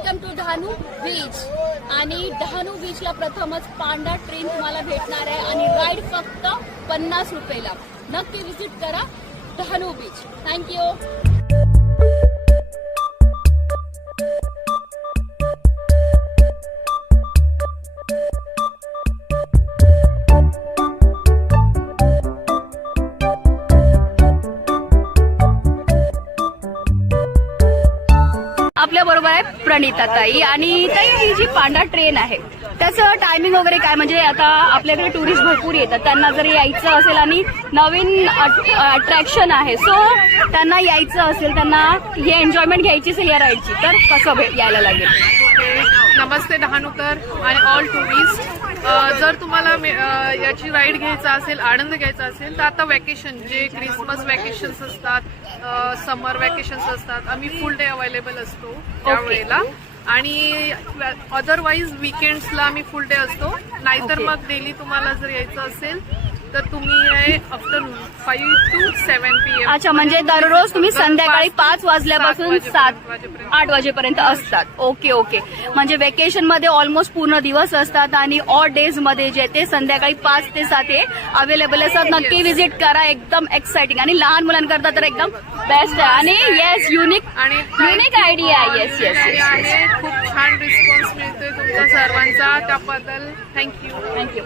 Welcome to Dahanu beach. आणि डहाणू बीचला प्रथमच पांडा ट्रेन तुम्हाला भेटणार आहे आणि राईड फक्त 50 रुपयाला. नक्की विजिट करा डहाणू बीच. थँक्यू. आपल्या बरोबर आहे प्रणिता ताई. आणि ताई, ही जी पांडा ट्रेन आहे त्याचं टायमिंग वगैरे काय? म्हणजे आता आपल्याकडे टुरिस्ट भरपूर येतात, त्यांना जर यायचं असेल आणि नवीन अट्रॅक्शन आहे, सो त्यांना यायचं असेल, त्यांना हे एन्जॉयमेंट घ्यायची असेल या राईडची, तर कसं यायला लागेल? नमस्ते डहाणूकर आणि ऑल टुरिस्ट. जर तुम्हाला याची राईड घ्यायचा असेल, आनंद घ्यायचा असेल, तर आता वॅकेशन जे क्रिसमस वॅकेशन्स असतात, समर वॅकेशन्स असतात, आम्ही फुल डे अवेलेबल असतो त्यावेळेला. आणि अदरवाईज विकेंड्सला आम्ही फुल डे असतो. नाहीतर मग डेली तुम्हाला जर यायचं असेल तर तुम्ही आफ्टरनून 5 to 7 PM. अच्छा, म्हणजे दररोज तुम्ही संध्याकाळी 5 वाजल्यापासून 8 वाजेपर्यंत असतात. Okay okay. म्हणजे वेकेशन मध्ये ऑलमोस्ट पूर्ण दिवस असतात आणि ऑड डेज मध्ये जे ते संध्याकाळी 5 ते 7 हे अवेलेबल असतात. नक्की व्हिजिट करा. एकदम एक्साइटिंग आणि लहान मुलांकरता तर एकदम बेस्ट आहे. आणि yes, unique idea. Yes yes खूप छान रिस्पॉन्स मिळतोय तुमच्या सर्वांचा, त्याबद्दल थँक्यू.